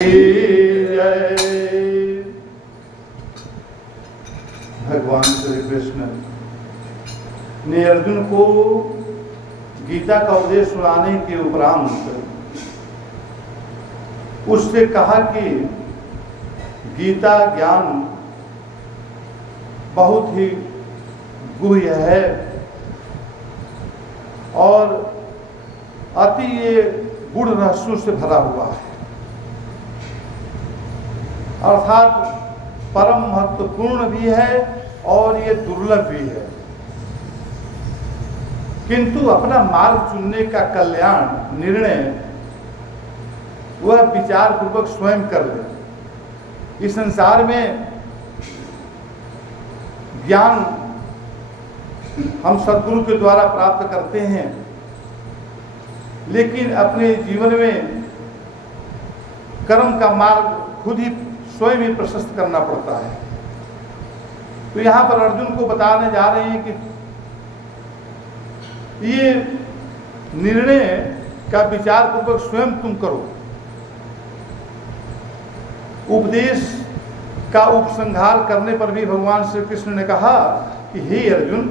जय। भगवान श्री कृष्ण ने अर्जुन को गीता का उपदेश सुनाने के उपरांत उससे कहा कि गीता ज्ञान बहुत ही गुह्य है और अति ये गूढ़ रहस्यों से भरा हुआ है, अर्थात परम महत्वपूर्ण भी है और ये दुर्लभ भी है। किंतु अपना मार्ग चुनने का कल्याण निर्णय वह विचार पूर्वक स्वयं कर ले। इस संसार में ज्ञान हम सद्गुरु के द्वारा प्राप्त करते हैं, लेकिन अपने जीवन में कर्म का मार्ग खुद ही स्वयं ही प्रशस्त करना पड़ता है। तो यहाँ पर अर्जुन को बताने जा रहे हैं कि ये निर्णय का विचार पूर्वक स्वयं तुम करो। उपदेश का उपसंहार करने पर भी भगवान श्री कृष्ण ने कहा कि हे अर्जुन,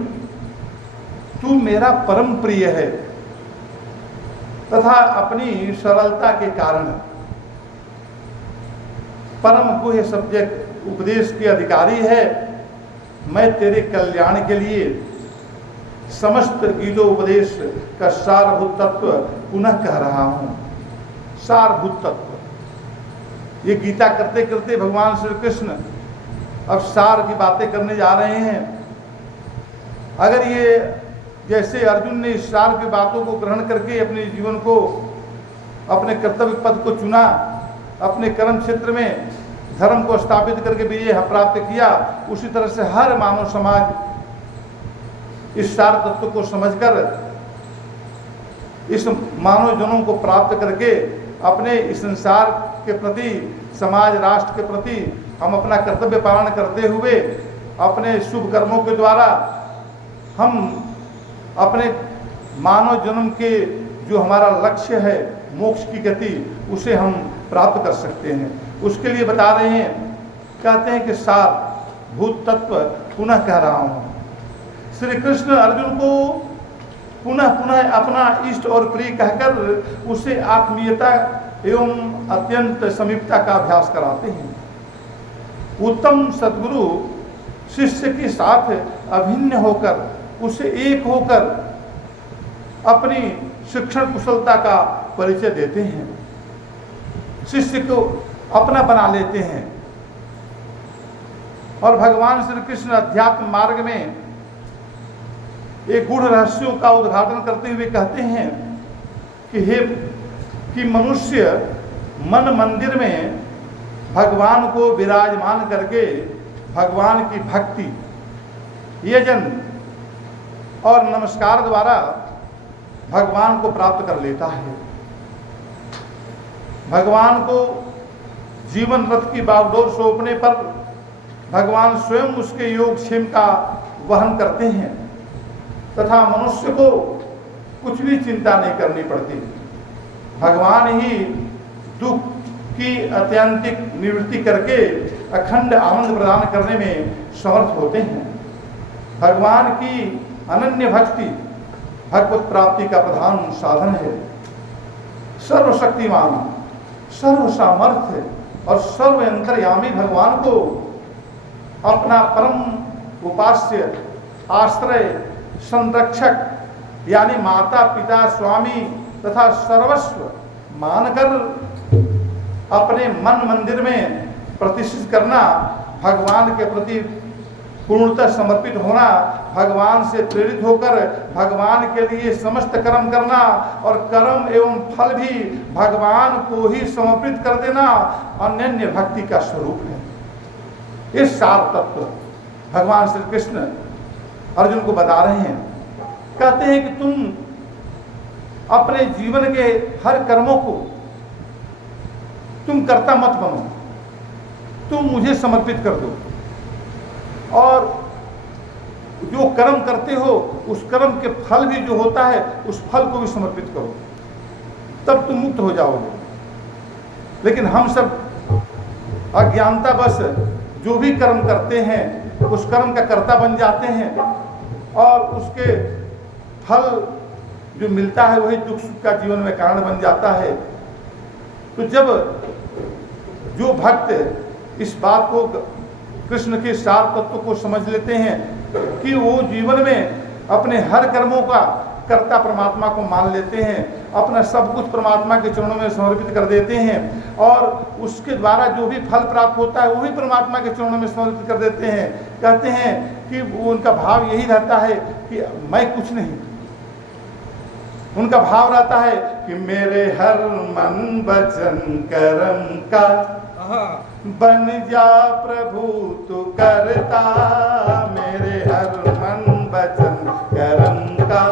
तू मेरा परम प्रिय है तथा अपनी सरलता के कारण परम गुह्य सब्जेक्ट उपदेश के अधिकारी है। मैं तेरे कल्याण के लिए समस्त गीतोपदेश का सारभूत तत्व पुनः कह रहा हूं। सारभूत तत्व, ये गीता करते करते भगवान श्री कृष्ण अब सार की बातें करने जा रहे हैं। अगर ये जैसे अर्जुन ने इस सार की बातों को ग्रहण करके अपने जीवन को, अपने कर्तव्य पद को चुना, अपने कर्म क्षेत्र में धर्म को स्थापित करके विजय प्राप्त किया, उसी तरह से हर मानव समाज इस सार तत्व को समझकर इस मानव जनों को प्राप्त करके अपने इस संसार के प्रति, समाज राष्ट्र के प्रति हम अपना कर्तव्य पालन करते हुए अपने शुभ कर्मों के द्वारा हम अपने मानव जन्म के जो हमारा लक्ष्य है मोक्ष की गति, उसे हम प्राप्त कर सकते हैं। उसके लिए बता रहे हैं, कहते हैं कि सार भूत तत्व पुनः कह रहा हूं। श्री कृष्ण अर्जुन को पुनः पुनः अपना इष्ट और प्रिय कहकर उसे आत्मीयता एवं अत्यंत समीपता का अभ्यास कराते हैं। उत्तम सद्गुरु शिष्य के साथ अभिन्न होकर, उसे एक होकर अपनी शिक्षण कुशलता का परिचय देते हैं, शिष्य को अपना बना लेते हैं। और भगवान श्री कृष्ण अध्यात्म मार्ग में एक गूढ़ रहस्यों का उद्घाटन करते हुए कहते हैं कि मनुष्य मन मंदिर में भगवान को विराजमान करके भगवान की भक्ति, यजन और नमस्कार द्वारा भगवान को प्राप्त कर लेता है। भगवान को जीवन रथ की बागडोर सौंपने पर भगवान स्वयं उसके योगक्षेम का वहन करते हैं तथा मनुष्य को कुछ भी चिंता नहीं करनी पड़ती। भगवान ही दुख की अत्यंतिक निवृत्ति करके अखंड आनंद प्रदान करने में समर्थ होते हैं। भगवान की अनन्य भक्ति भगवत प्राप्ति का प्रधान साधन है। सर्वशक्तिमान, सर्वसामर्थ्य और सर्व अंतर्यामी भगवान को अपना परम उपास्य, आश्रय, संरक्षक यानी माता पिता, स्वामी तथा सर्वस्व मानकर अपने मन मंदिर में प्रतिष्ठित करना, भगवान के प्रति पूर्णतः समर्पित होना, भगवान से प्रेरित होकर भगवान के लिए समस्त कर्म करना और कर्म एवं फल भी भगवान को ही समर्पित कर देना अनन्य भक्ति का स्वरूप है। इस सार तत्व भगवान श्री कृष्ण अर्जुन को बता रहे हैं। कहते हैं कि तुम अपने जीवन के हर कर्मों को तुम कर्ता मत बनो, तुम मुझे समर्पित कर दो और जो कर्म करते हो उस कर्म के फल भी जो होता है उस फल को भी समर्पित करो, तब तुम मुक्त हो जाओगे। लेकिन हम सब अज्ञानतावश जो भी कर्म करते हैं उस कर्म का कर्ता बन जाते हैं और उसके फल जो मिलता है वही दुख सुख का जीवन में कारण बन जाता है। तो जब जो भक्त इस बात को कृष्ण के सार तत्व को समझ लेते हैं कि वो जीवन में अपने हर कर्मों का कर्ता परमात्मा को मान लेते हैं, अपना सब कुछ परमात्मा के चरणों में समर्पित कर देते हैं और उसके द्वारा जो भी फल प्राप्त होता है वो भी परमात्मा के चरणों में समर्पित कर देते हैं। कहते हैं कि वो उनका भाव यही रहता है कि मैं कुछ नहीं, उनका भाव रहता है कि मेरे हर मन वचन कर्म का बन जा प्रभु तू करता, मेरे हर मन वचन कर्म का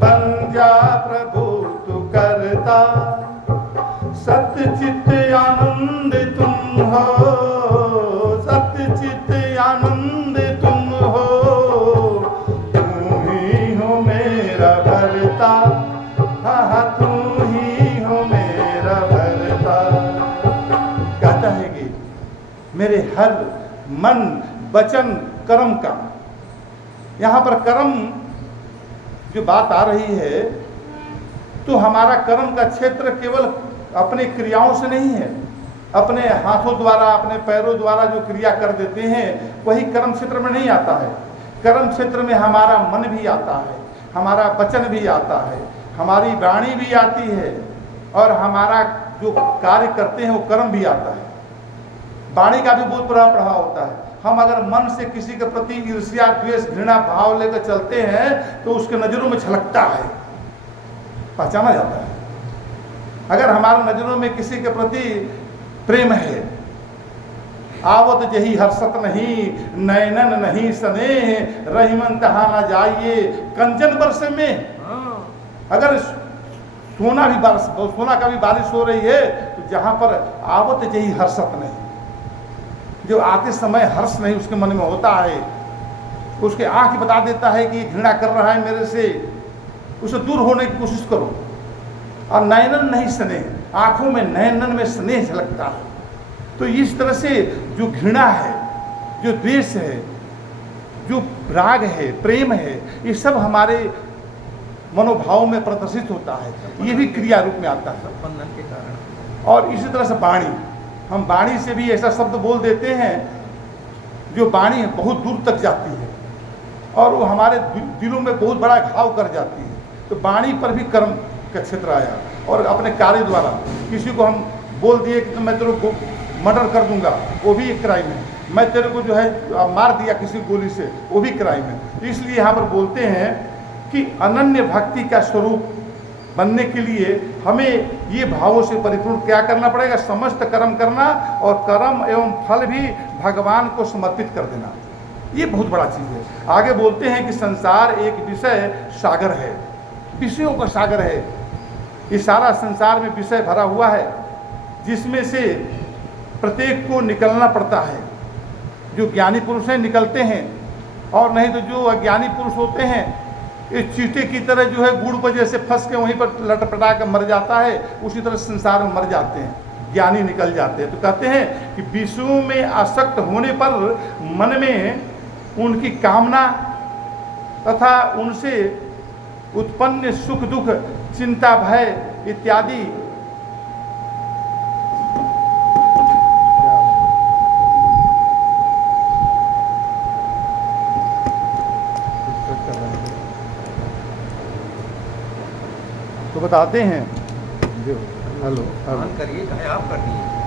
बन जा प्रभु तू करता, सत्य चित्त आनंद तुम हो, सत्य चित्त आनंद तुम हो, तुम ही हो मेरा भरता, हाँ तू ही हो मेरा भरता। कहता है कि मेरे हर मन वचन कर्म का, यहाँ पर कर्म जो बात आ रही है तो हमारा कर्म का क्षेत्र केवल अपने क्रियाओं से नहीं है, अपने हाथों द्वारा अपने पैरों द्वारा जो क्रिया कर देते हैं वही कर्म क्षेत्र में नहीं आता है। कर्म क्षेत्र में हमारा मन भी आता है, हमारा वचन भी आता है, हमारी वाणी भी आती है और हमारा जो कार्य करते हैं वो कर्म भी आता है। वाणी का भी बहुत बड़ा प्रभाव होता है। हम अगर मन से किसी के प्रति ईर्ष्या द्वेष घृणा भाव लेकर चलते हैं तो उसके नजरों में झलकता है, पहचाना जाता है। अगर हमारे नजरों में किसी के प्रति प्रेम है, आवत जही हर्षत नहीं, नैनन नहीं स्नेह, रहीमन तहा ना जाइए कंचन बरस में। अगर सोना का भी बारिश हो रही है तो जहां पर आवत जही हर्षत नहीं, जो आते समय हर्ष नहीं उसके मन में होता है, उसके आंख बता देता है कि घृणा कर रहा है मेरे से, उसे दूर होने की कोशिश करो। और नयनन नहीं स्नेह, आंखों में नयनन में स्नेह झलकता है। तो इस तरह से जो घृणा है, जो द्वेष है, जो राग है, प्रेम है, ये सब हमारे मनोभाव में प्रदर्शित होता है, ये भी क्रिया रूप में आता है बंधन के कारण। और इसी तरह से वाणी, हम वाणी से भी ऐसा शब्द बोल देते हैं जो वाणी बहुत दूर तक जाती है और वो हमारे दिलों में बहुत बड़ा घाव कर जाती है। तो वाणी पर भी कर्म का क्षेत्र आया। और अपने कार्य द्वारा किसी को हम बोल दिए कि तो मैं तेरे को मर्डर कर दूंगा, वो भी एक क्राइम है। मैं तेरे को जो है मार दिया किसी गोली से, वो भी क्राइम है। इसलिए यहाँ पर बोलते हैं कि अनन्य भक्ति का स्वरूप बनने के लिए हमें ये भावों से परिपूर्ण क्या करना पड़ेगा? समस्त कर्म करना और कर्म एवं फल भी भगवान को समर्पित कर देना। ये बहुत बड़ा चीज़ है। आगे बोलते हैं कि संसार एक विषय सागर है, विषयों का सागर है। ये सारा संसार में विषय भरा हुआ है जिसमें से प्रत्येक को निकलना पड़ता है। जो ज्ञानी पुरुष हैं निकलते हैं और नहीं तो जो अज्ञानी पुरुष होते हैं ये चींटे की तरह जो है गुड़ पर जैसे फंस के वहीं पर लटपटा कर मर जाता है, उसी तरह संसार में मर जाते हैं, ज्ञानी निकल जाते हैं। तो कहते हैं कि विषयों में आसक्त होने पर मन में उनकी कामना तथा उनसे उत्पन्न सुख दुख चिंता भय इत्यादि तो बताते हैं। हेलो करिए, आप कर दिए।